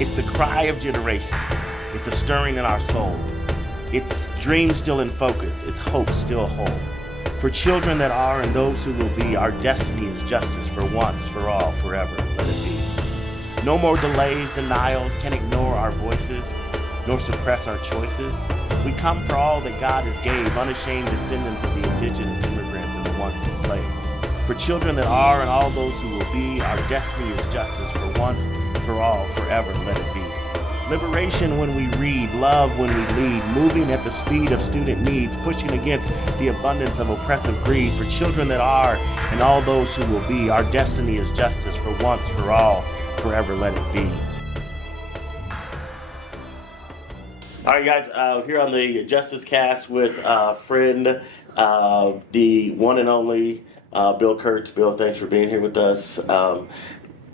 It's the cry of generation. It's a stirring in our soul. It's dreams still in focus. It's hope still whole. For children that are and those who will be, our destiny is justice for once, for all, forever. Let it be. No more delays, denials can ignore our voices, nor suppress our choices. We come for all that God has gave, unashamed descendants of the indigenous immigrants and the once enslaved. For children that are and all those who will be, our destiny is justice for once, for all, forever. Let it be. Liberation when we read, love when we lead, moving at the speed of student needs, pushing against the abundance of oppressive greed. For children that are and all those who will be, our destiny is justice for once, for all, forever. Let it be. All right, guys, here on the Justice Cast with friend, the one and only Bill Kurtz. Bill, thanks for being here with us.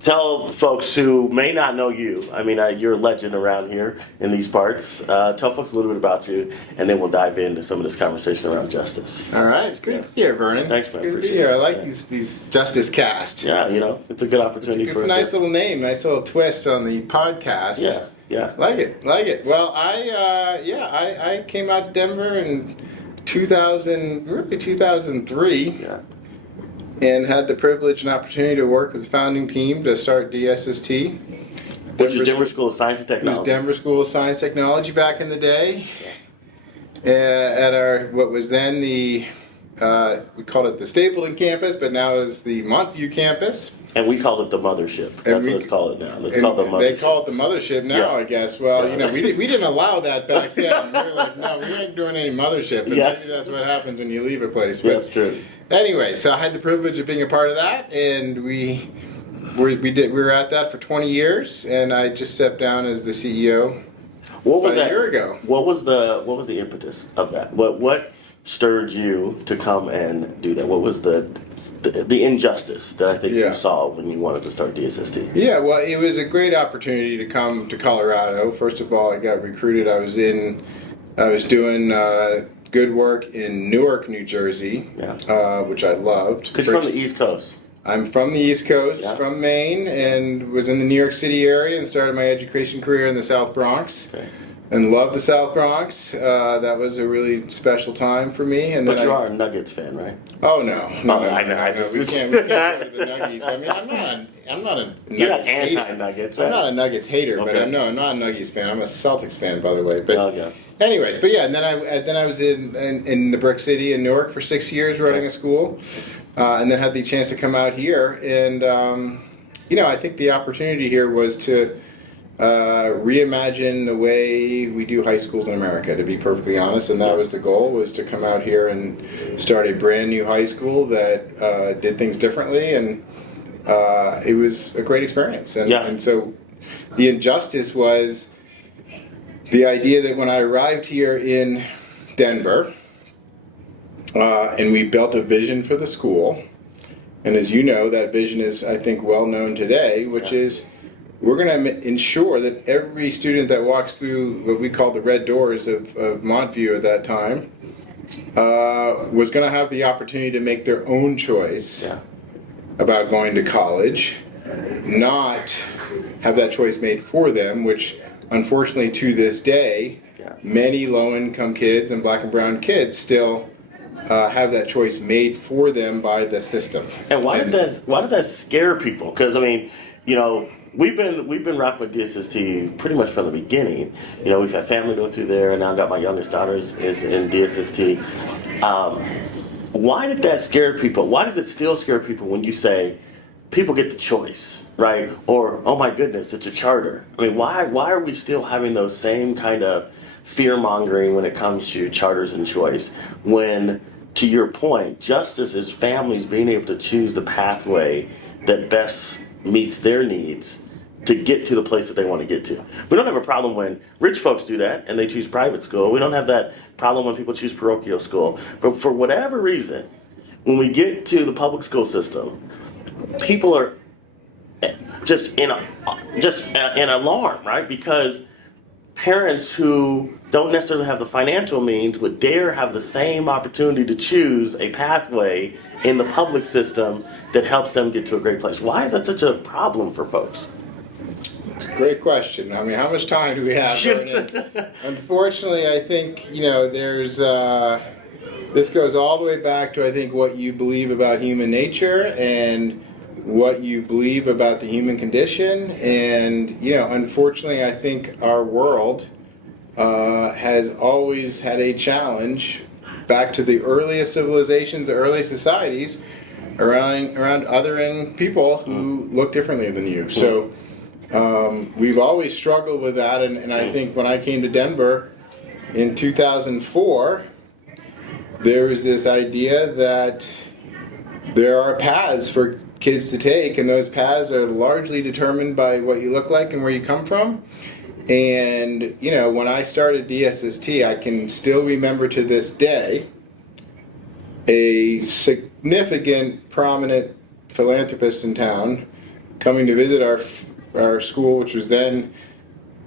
Tell folks who may not know you, I mean, you're a legend around here in these parts. Tell folks a little bit about you, and then we'll dive into some of this conversation around justice. All right, it's good to be here, Vernon. Thanks, man. It's good to be here. I like these Justice Cast. Yeah, you know, it's a good opportunity for us. It's a nice little name, nice little twist on the podcast. Yeah. Like it. Well, I came out to Denver in 2003. Yeah. And had the privilege and opportunity to work with the founding team to start DSST. Which is Denver School of Science and Technology. It was Denver School of Science and Technology back in the day. At our, what was then the, we called it the Stapleton campus, but now is the Montview campus. And we call it the mothership. That's what it's called now. It's called the mothership. They call it the mothership now, I guess. Well, Yeah. you know, we didn't allow that back then. We were like, no, we ain't doing any mothership. And maybe that's what happens when you leave a place. But that's true. anyway, so I had the privilege of being a part of that, and we were at that for 20 years, and I just stepped down as the CEO a year ago. What was the impetus of that? What stirred you to come and do that? What was the injustice that I think you saw when you wanted to start DSST? Yeah, well, it was a great opportunity to come to Colorado. First of all, I got recruited. I was doing good work in Newark, New Jersey, which I loved. Because you're from the East Coast. I'm from the East Coast, from Maine, and was in the New York City area and started my education career in the South Bronx. Okay. And loved the South Bronx. That was a really special time for me. And but you are a Nuggets fan, right? Oh no! I know. We can't go to the Nuggets. I mean, I'm not a Nuggets You're not anti-Nuggets, right? I'm not a Nuggets hater, but I'm not a Nuggets fan. I'm a Celtics fan, by the way. But anyways, but yeah, and then I was in the Brick City in Newark for 6 years running a school, and then had the chance to come out here. And I think the opportunity here was to reimagine the way we do high schools in America, to be perfectly honest, and that was the goal, was to come out here and start a brand new high school that did things differently, and it was a great experience. And so the injustice was the idea that when I arrived here in Denver, and we built a vision for the school, and as you know, that vision is, I think, well known today, which is we're going to ensure that every student that walks through what we call the red doors of Montview at that time was going to have the opportunity to make their own choice about going to college, not have that choice made for them, which unfortunately to this day, many low-income kids and black and brown kids still have that choice made for them by the system. And why did that scare people? Because I mean, we've been rocking with DSST pretty much from the beginning. We've had family go through there, and now I've got my youngest daughter is in DSST. Why did that scare people? Why does it still scare people when you say people get the choice, right? Or, oh my goodness, it's a charter. I mean, why are we still having those same kind of fear-mongering when it comes to charters and choice when, to your point, justice is families being able to choose the pathway that best meets their needs to get to the place that they want to get to. We don't have a problem when rich folks do that and they choose private school. We don't have that problem when people choose parochial school. But for whatever reason, when we get to the public school system, people are just in alarm, right? Because parents who don't necessarily have the financial means would dare have the same opportunity to choose a pathway in the public system that helps them get to a great place. Why is that such a problem for folks? Great question. I mean, how much time do we have, Vernon? Unfortunately, I think, there's, this goes all the way back to, I think, what you believe about human nature and what you believe about the human condition. And, unfortunately, I think our world has always had a challenge back to the earliest civilizations, the earliest societies around othering people who look differently than you. So we've always struggled with that, and I think when I came to Denver in 2004, there was this idea that there are paths for kids to take, and those paths are largely determined by what you look like and where you come from. And, when I started DSST, I can still remember to this day a significant, prominent philanthropist in town coming to visit our school, which was then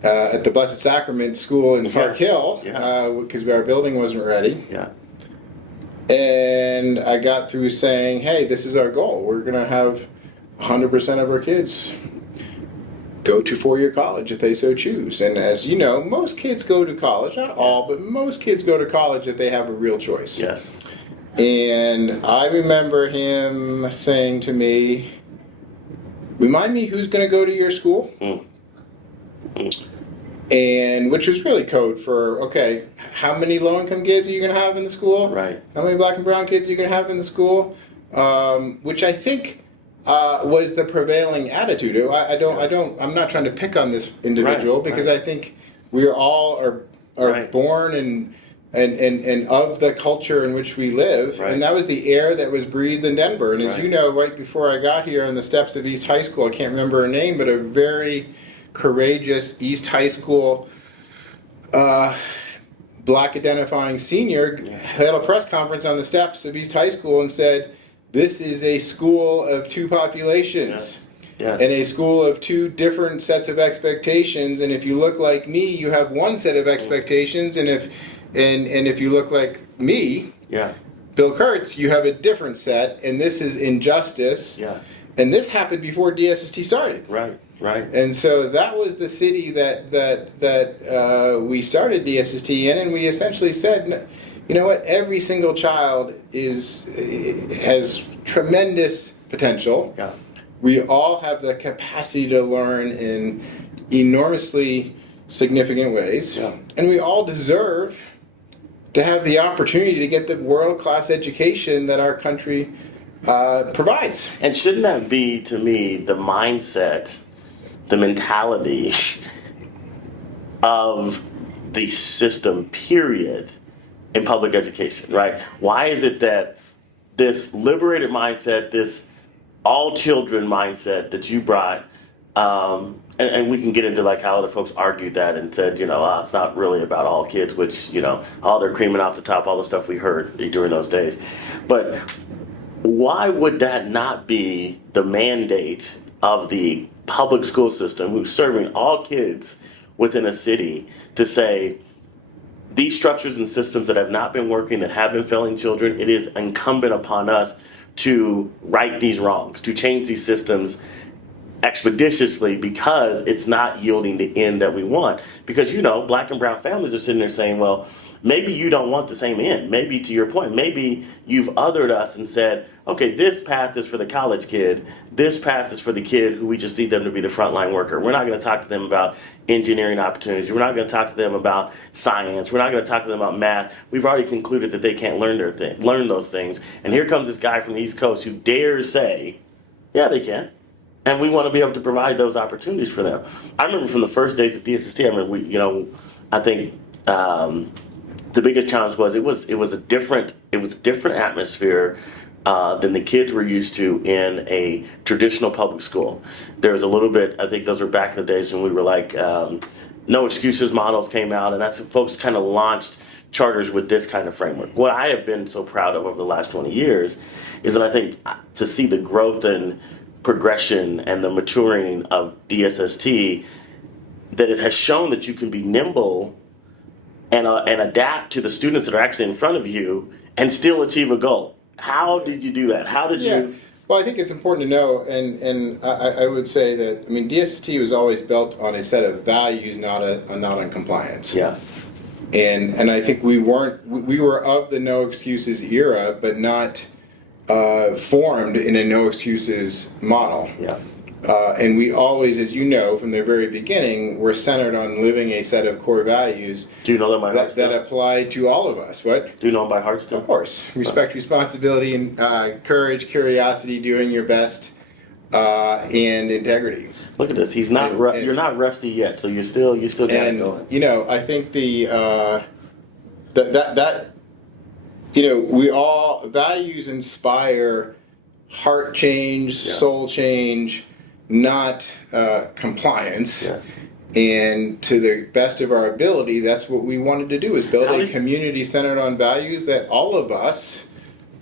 at the Blessed Sacrament School in Park Hill, because our building wasn't ready. Yeah. And I got through saying, hey, this is our goal. We're going to have 100% of our kids go to four-year college if they so choose. And as you know, most kids go to college, not all, but most kids go to college if they have a real choice. Yes. And I remember him saying to me, remind me who's going to go to your school? And which was really code for, okay, how many low-income kids are you going to have in the school? Right. How many black and brown kids are you going to have in the school? Which I think was the prevailing attitude. I'm not trying to pick on this individual, because I think we all are born and of the culture in which we live, and that was the air that was breathed in Denver. And as you know, right before I got here on the steps of East High School, I can't remember her name, but a very courageous East High School black identifying senior held a press conference on the steps of East High School and said, this is a school of two populations. Yes. And a school of two different sets of expectations, and if you look like me, you have one set of expectations, and if you look like me, Bill Kurtz, you have a different set, and this is injustice. Yeah. And this happened before DSST started. Right. And so that was the city that we started DSST in, and we essentially said, you know what, every single child has tremendous potential. Yeah. We all have the capacity to learn in enormously significant ways. Yeah. And we all deserve to have the opportunity to get the world-class education that our country provides. And shouldn't that be, to me, the mindset, the mentality of the system, period, in public education, right? Why is it that this liberated mindset, this all children mindset that you brought, and we can get into like how other folks argued that and said, it's not really about all kids, which, all they're creaming off the top, all the stuff we heard during those days. But why would that not be the mandate of the public school system who's serving all kids within a city to say, these structures and systems that have not been working, that have been failing children, it is incumbent upon us to right these wrongs, to change these systems expeditiously, because it's not yielding the end that we want. Because, black and brown families are sitting there saying, well, maybe you don't want the same end. Maybe, to your point, maybe you've othered us and said, okay, this path is for the college kid. This path is for the kid who we just need them to be the frontline worker. We're not going to talk to them about engineering opportunities. We're not going to talk to them about science. We're not going to talk to them about math. We've already concluded that they can't learn those things. And here comes this guy from the East Coast who dares say, yeah, they can. And we want to be able to provide those opportunities for them. I remember from the first days at DSST, I think the biggest challenge was it was a different atmosphere than the kids were used to in a traditional public school. There was a little bit, I think those were back in the days when we were like, no excuses models came out, and that's folks kind of launched charters with this kind of framework. What I have been so proud of over the last 20 years is that I think to see the growth and progression and the maturing of DSST, that it has shown that you can be nimble and adapt to the students that are actually in front of you and still achieve a goal. How did you do that? How did you? Well, I think it's important to know, and I would say that, I mean, DSST was always built on a set of values, not on compliance. Yeah. And I think we were of the no excuses era, but not formed in a no excuses model. Yeah. And we always, as you know, from the very beginning, were centered on living a set of core values. Do you know them by heart still? That apply to all of us. What? Do you know them by heart still? Of course. Respect, responsibility, and courage, curiosity, doing your best, and integrity. Look at this. He's not. You're not rusty yet, so you still got it going. You know, I think the that you know, we all values inspire heart change, soul change, not compliance. Yeah. And to the best of our ability, that's what we wanted to do, is build a community centered on values that all of us,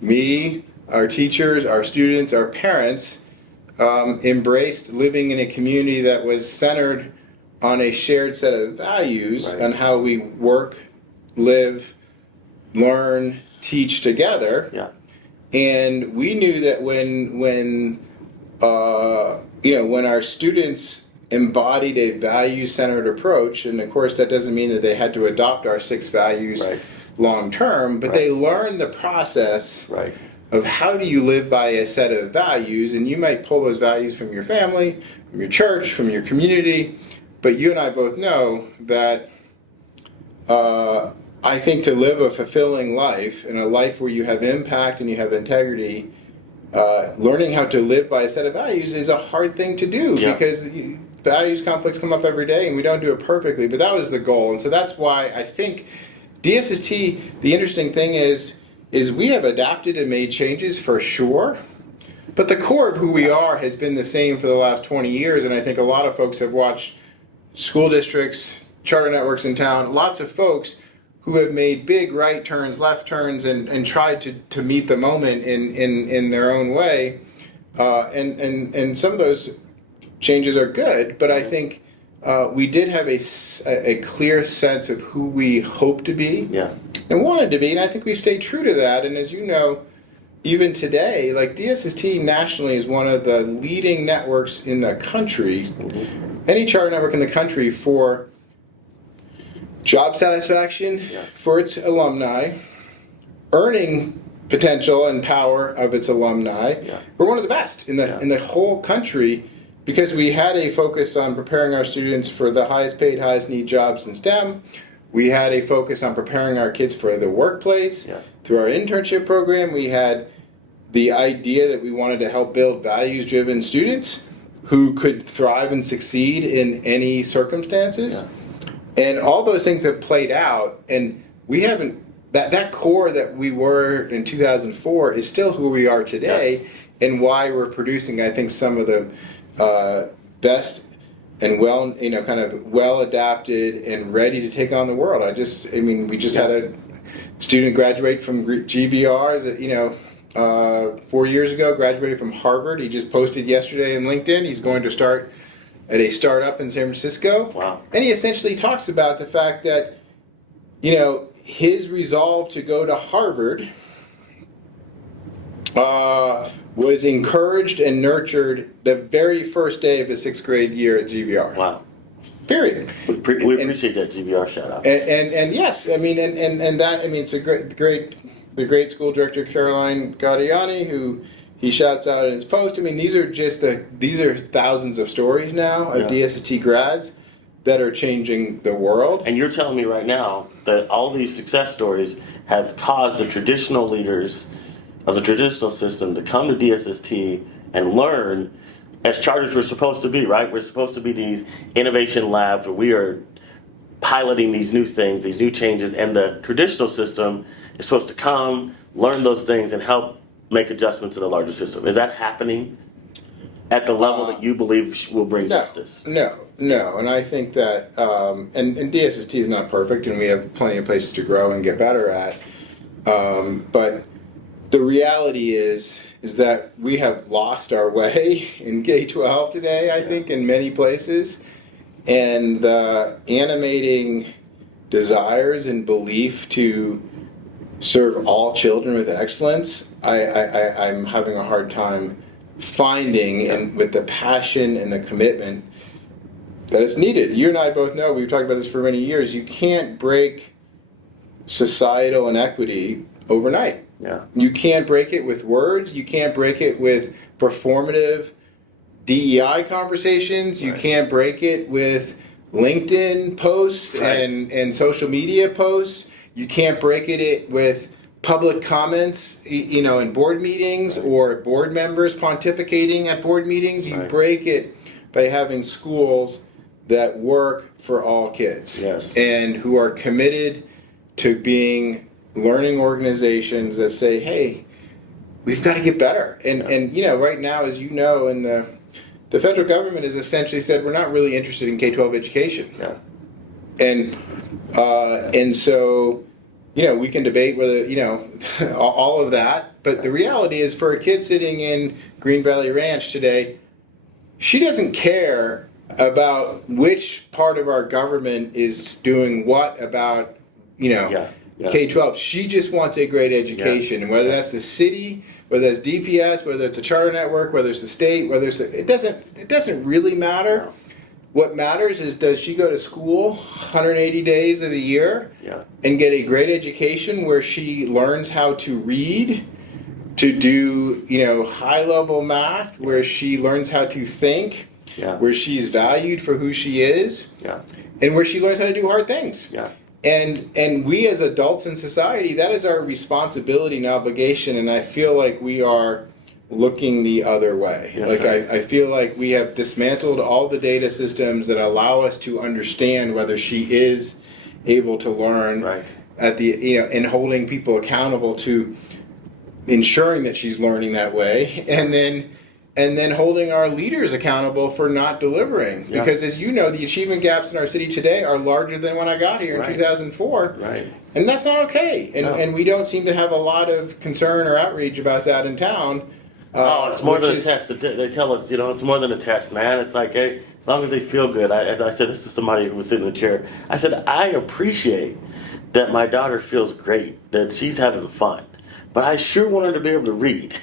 me, our teachers, our students, our parents, embraced living in a community that was centered on a shared set of values on how we work, live, learn, teach together. Yeah. And we knew that when our students embodied a value-centered approach, and of course that doesn't mean that they had to adopt our 6 values long term, but they learned the process of how do you live by a set of values, and you might pull those values from your family, from your church, from your community, but you and I both know that I think to live a fulfilling life, and a life where you have impact and you have integrity, learning how to live by a set of values is a hard thing to do because values conflicts come up every day and we don't do it perfectly, but that was the goal. And so that's why I think DSST, the interesting thing is we have adapted and made changes for sure, but the core of who we are has been the same for the last 20 years, and I think a lot of folks have watched school districts, charter networks in town, lots of folks who have made big right turns, left turns, and tried to meet the moment in their own way. And some of those changes are good, but I think we did have a clear sense of who we hope to be and wanted to be, and I think we've stayed true to that. And as you know, even today, like DSST nationally is one of the leading networks in the country, any charter network in the country, for job satisfaction for its alumni, earning potential and power of its alumni. We're one of the best in the whole country because we had a focus on preparing our students for the highest paid, highest need jobs in STEM. We had a focus on preparing our kids for the workplace. Through our internship program, we had the idea that we wanted to help build values-driven students who could thrive and succeed in any circumstances. And all those things have played out, and we haven't, that core that we were in 2004 is still who we are today, and why we're producing, I think, some of the best and well adapted and ready to take on the world. We just had a student graduate from GVR, 4 years ago, graduated from Harvard. He just posted yesterday in LinkedIn. He's going to start at a startup in San Francisco. Wow. And he essentially talks about the fact that, his resolve to go to Harvard was encouraged and nurtured the very first day of his 6th grade year at GVR. Wow. Period. We appreciate that GVR shout out. And yes, it's the great school director Caroline Gaudiani, who he shouts out in his post. These are thousands of stories now of DSST grads that are changing the world. And you're telling me right now that all these success stories have caused the traditional leaders of the traditional system to come to DSST and learn, as charters we're supposed to be, right? We're supposed to be these innovation labs where we are piloting these new things, these new changes, and the traditional system is supposed to come, learn those things, and help make adjustments to the larger system. Is that happening at the level that you believe will bring justice? No. And I think that, and DSST is not perfect, and we have plenty of places to grow and get better at. But the reality is that we have lost our way in K-12 today, I think, in many places. And the animating desires and belief to serve all children with excellence, I'm having a hard time finding, and with the passion and the commitment that is needed. You and I both know, we've talked about this for many years, you can't break societal inequity overnight. Yeah. You can't break it with words. You can't break it with performative DEI conversations. You Right. can't break it with LinkedIn posts Right. and social media posts. You can't break it with public comments, in board meetings, Right. or board members pontificating at board meetings. You Right. break it by having schools that work for all kids. Yes. And who are committed to being learning organizations that say, hey, we've got to get better. And right now, as you know, in the federal government has essentially said we're not really interested in K-12 education. Yeah. And so, we can debate whether, all of that. But the reality is, for a kid sitting in Green Valley Ranch today, she doesn't care about which part of our government is doing what about, Yeah. K-12. She just wants a great education. Yes. And whether that's the city, whether it's DPS, whether it's a charter network, whether it's the state, it doesn't really matter. No. What matters is, does she go to school 180 days of the year Yeah. and get a great education where she learns how to read, to do, high level math, where she learns how to think, Yeah. where she's valued for who she is, Yeah. and where she learns how to do hard things. Yeah. And we as adults in society, that is our responsibility and obligation, and I feel like we are looking the other way. Yes, sir. I feel like we have dismantled all the data systems that allow us to understand whether she is able to learn Right. and holding people accountable to ensuring that she's learning that way, and then holding our leaders accountable for not delivering. Yeah. Because as you know, the achievement gaps in our city today are larger than when I got here in Right. 2004. Right. And that's not okay. And we don't seem to have a lot of concern or outrage about that in town. Oh, it's more which than a is- test. They tell us, it's more than a test, man. It's like, hey, as long as they feel good. I said this to somebody who was sitting in the chair. I said, I appreciate that my daughter feels great, that she's having fun. But I sure want her to be able to read.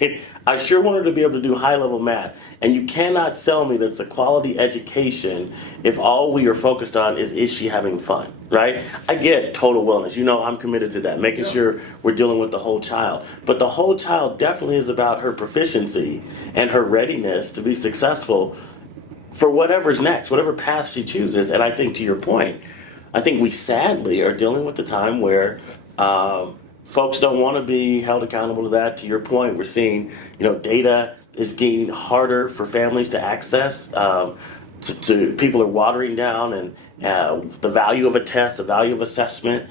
I sure want her to be able to do high-level math. And you cannot sell me that it's a quality education if all we are focused on is she having fun, right? I get total wellness. I'm committed to that, making sure we're dealing with the whole child. But the whole child definitely is about her proficiency and her readiness to be successful for whatever's next, whatever path she chooses. And I think, to your point, I think we sadly are dealing with the time where folks don't want to be held accountable to that. To your point, we're seeing, data is getting harder for families to access. To people are watering down and the value of a test, the value of assessment,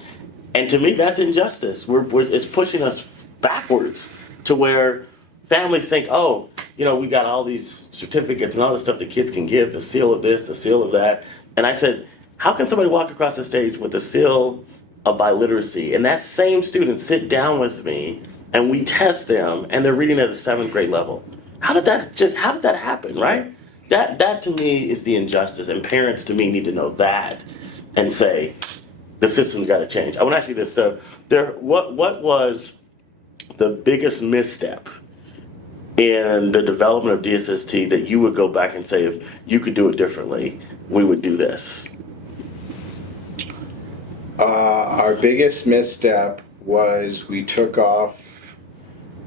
and to me, that's injustice. It's pushing us backwards to where families think, oh, we got all these certificates and all this stuff that kids can give, the seal of this, the seal of that, and I said, how can somebody walk across the stage with a seal of biliteracy, and that same student sit down with me and we test them and they're reading at a 7th grade level? How did that happen, right? That to me is the injustice, and parents to me need to know that and say, the system's got to change. I want to ask you this, what was the biggest misstep in the development of DSST that you would go back and say, if you could do it differently, we would do this? Our biggest misstep was we took off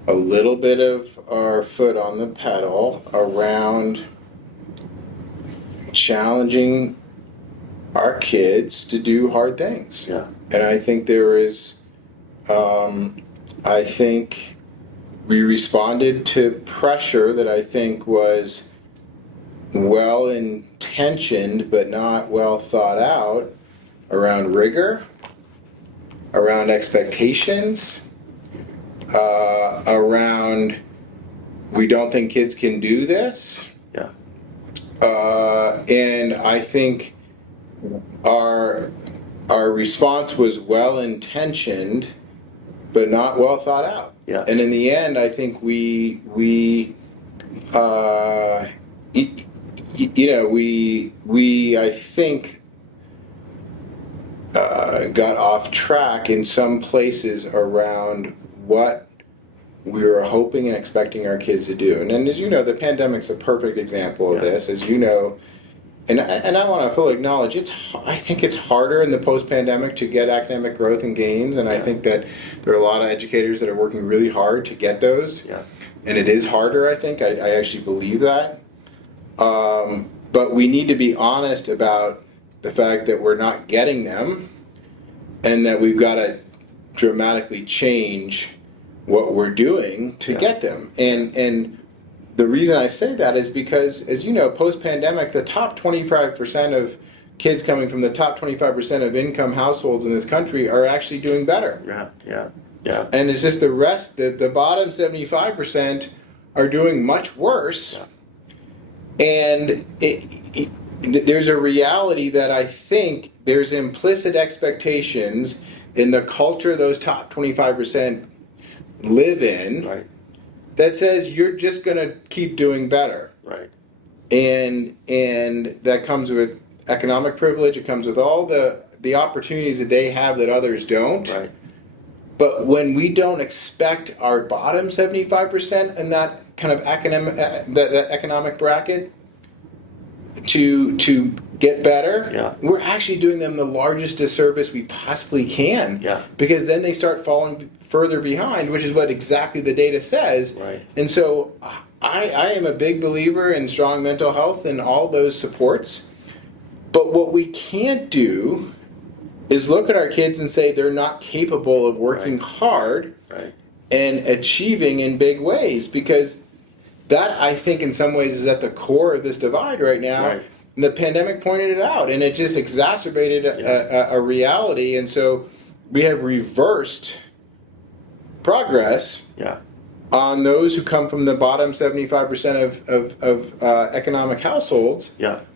a little bit of our foot on the pedal around challenging our kids to do hard things. Yeah. And I think I think we responded to pressure that I think was well intentioned but not well thought out, around rigor, around expectations, around we don't think kids can do this. Yeah. And I think our response was well intentioned but not well thought out. Yeah. And in the end, I think we I think got off track in some places around what we were hoping and expecting our kids to do. And then, as you know, the pandemic's a perfect example of this. As you know, and I want to fully acknowledge, I think it's harder in the post-pandemic to get academic growth and gains, and I think that there are a lot of educators that are working really hard to get those. Yeah. And it is harder, I think. I actually believe that. But we need to be honest about the fact that we're not getting them, and that we've got to dramatically change what we're doing to get them. And the reason I say that is because, as you know, post-pandemic, the top 25% of kids coming from the top 25% of income households in this country are actually doing better. Yeah. And it's just the rest, the bottom 75% are doing much worse. And there's a reality that I think there's implicit expectations in the culture those top 25% live in, that says you're just going to keep doing better. And that comes with economic privilege. It comes with all the opportunities that they have that others don't. But when we don't expect our bottom 75% in that kind of that economic bracket to get better, we're actually doing them the largest disservice we possibly can. Because then they start falling further behind, which is what exactly the data says. And so I am a big believer in strong mental health and all those supports. But what we can't do is look at our kids and say they're not capable of working hard and achieving in big ways, because that, I think, in some ways is at the core of this divide right now. And the pandemic pointed it out, and it just exacerbated a reality. And so we have reversed progress on those who come from the bottom 75% of economic households,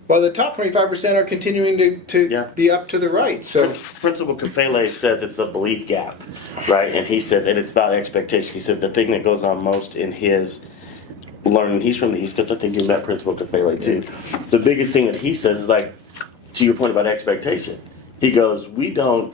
while the top 25% are continuing to be up to the right. So Principal Kafele says it's a belief gap, right? And he says, and it's about expectation. He says the thing that goes on most in his learning, he's from the East Coast, I think you met Principal Kafele too. The biggest thing that he says is, like, to your point about expectation, he goes,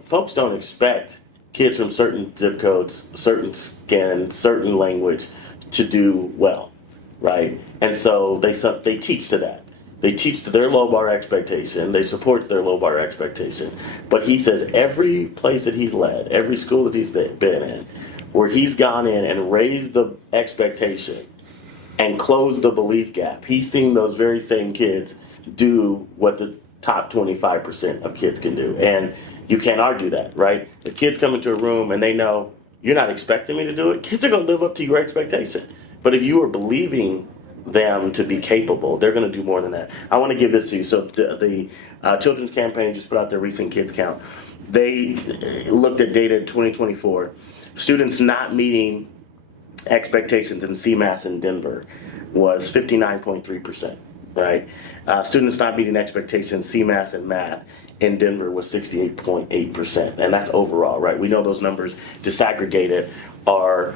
folks don't expect kids from certain zip codes, certain skin, certain language to do well, right? And so they teach to that. They teach to their low bar expectation. They support their low bar expectation. But he says every place that he's led, every school that he's been in, where he's gone in and raised the expectation and closed the belief gap, he's seen those very same kids do what the top 25% of kids can do. And you can't argue that, right? The kids come into a room and they know you're not expecting me to do it. Kids are going to live up to your expectation. But if you are believing them to be capable, they're going to do more than that. I want to give this to you. So the Children's Campaign just put out their recent kids count. They looked at data in 2024. Students not meeting expectations in CMAS in Denver was 59.3%, right? Students not meeting expectations, CMAS and math in Denver was 68.8%, and that's overall, right? We know those numbers disaggregated are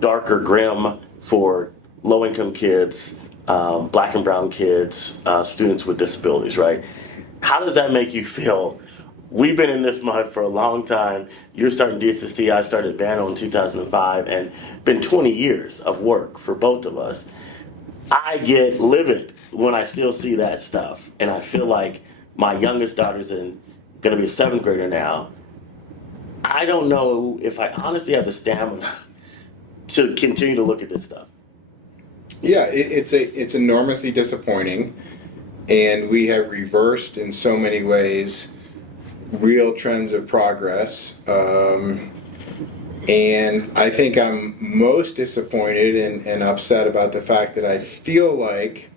darker grim for low-income kids, black and brown kids, students with disabilities, right? How does that make you feel? We've been in this mud for a long time. You're starting DSST, I started Vernon in 2005, and been 20 years of work for both of us. I get livid when I still see that stuff, and I feel like my youngest daughter's going to be a 7th grader now. I don't know if I honestly have the stamina to continue to look at this stuff. Yeah, it's enormously disappointing, and we have reversed in so many ways real trends of progress. And I think I'm most disappointed and upset about the fact that I feel like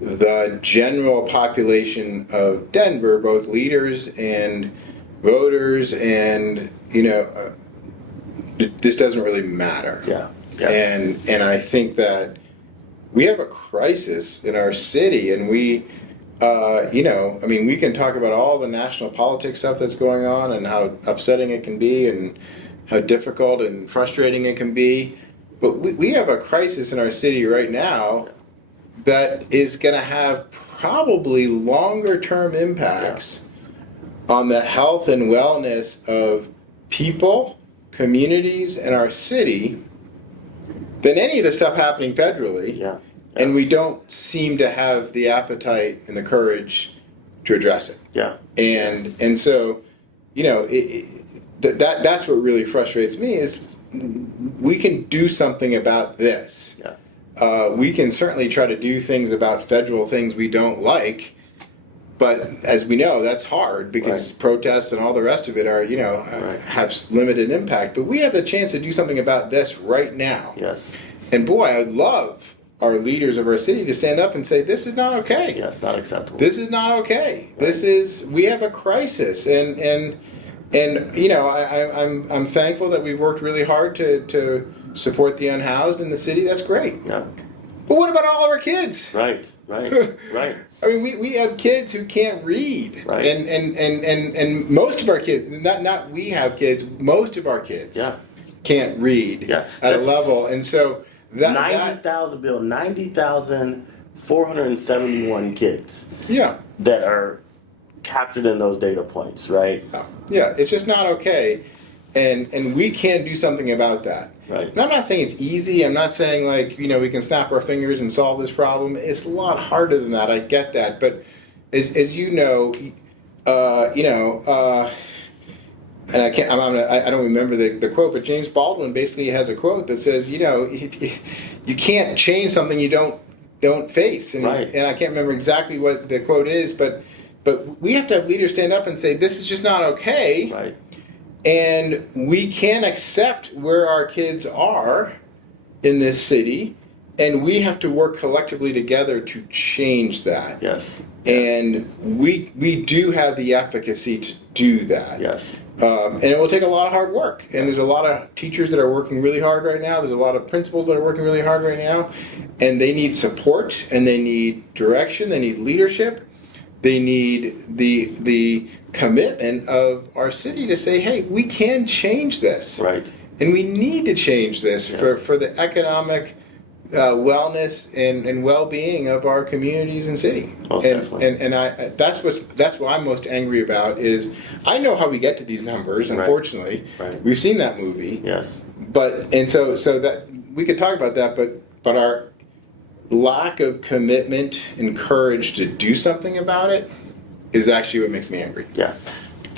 the general population of Denver, both leaders and voters, and this doesn't really matter. And I think that we have a crisis in our city, and we can talk about all the national politics stuff that's going on and how upsetting it can be and how difficult and frustrating it can be. But we have a crisis in our city right now that is going to have probably longer term impacts on the health and wellness of people, communities and our city than any of the stuff happening federally. Yeah. And we don't seem to have the appetite and the courage to address it. Yeah. And so, that's what really frustrates me is we can do something about this. Yeah. We can certainly try to do things about federal things we don't like, but as we know, that's hard because protests and all the rest of it are, have limited impact. But we have the chance to do something about this right now. Yes. And boy, I would love our leaders of our city to stand up and say, this is not okay. Yeah, it's not acceptable. This is not okay. Right. We have a crisis. And I'm thankful that we've worked really hard to support the unhoused in the city. That's great. Yeah. But what about all of our kids? Right. Right. I mean, we have kids who can't read. Right. And most of our kids, not we have kids, most of our kids can't read at a level. And so 90,471 kids. Yeah. That are captured in those data points, right? Yeah, it's just not okay. And we can do something about that. Right. And I'm not saying it's easy. I'm not saying we can snap our fingers and solve this problem. It's a lot harder than that. I get that. But as you know, and I don't remember the quote, but James Baldwin basically has a quote that says, you can't change something you don't face. And I can't remember exactly what the quote is, but we have to have leaders stand up and say, this is just not okay. Right. And we can't accept where our kids are in this city, and we have to work collectively together to change that. Yes. And we do have the efficacy to do that. Yes. And it will take a lot of hard work. And there's a lot of teachers that are working really hard right now. There's a lot of principals that are working really hard right now. And they need support, and they need direction, they need leadership. They need the commitment of our city to say, hey, we can change this. Right. And we need to change this for the economic wellness and well-being of our communities and city. Most definitely. And that's what I'm most angry about is I know how we get to these numbers, unfortunately. Right. We've seen that movie. Yes. So that we could talk about that, but our lack of commitment and courage to do something about it is actually what makes me angry. Yeah.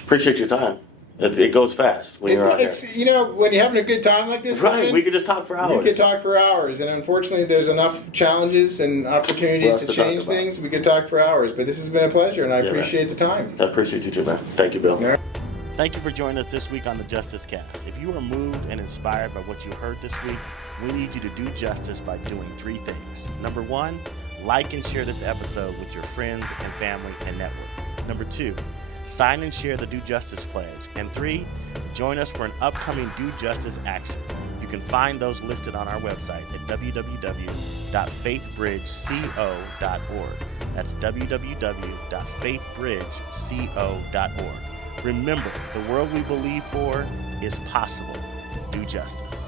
Appreciate your time. It goes fast when you're out here. When you're having a good time like this, right? We could just talk for hours. We could talk for hours, and unfortunately, there's enough challenges and opportunities to change things. We could talk for hours, but this has been a pleasure, and I appreciate the time. I appreciate you too, man. Thank you, Bill. All right. Thank you for joining us this week on the Justice Cast. If you are moved and inspired by what you heard this week, we need you to do justice by doing 3 things. Number 1, like and share this episode with your friends and family and network. Number 2, sign and share the Do Justice Pledge. And 3, join us for an upcoming Do Justice action. You can find those listed on our website at www.faithbridgeco.org. That's www.faithbridgeco.org. Remember, the world we believe for is possible. Do justice.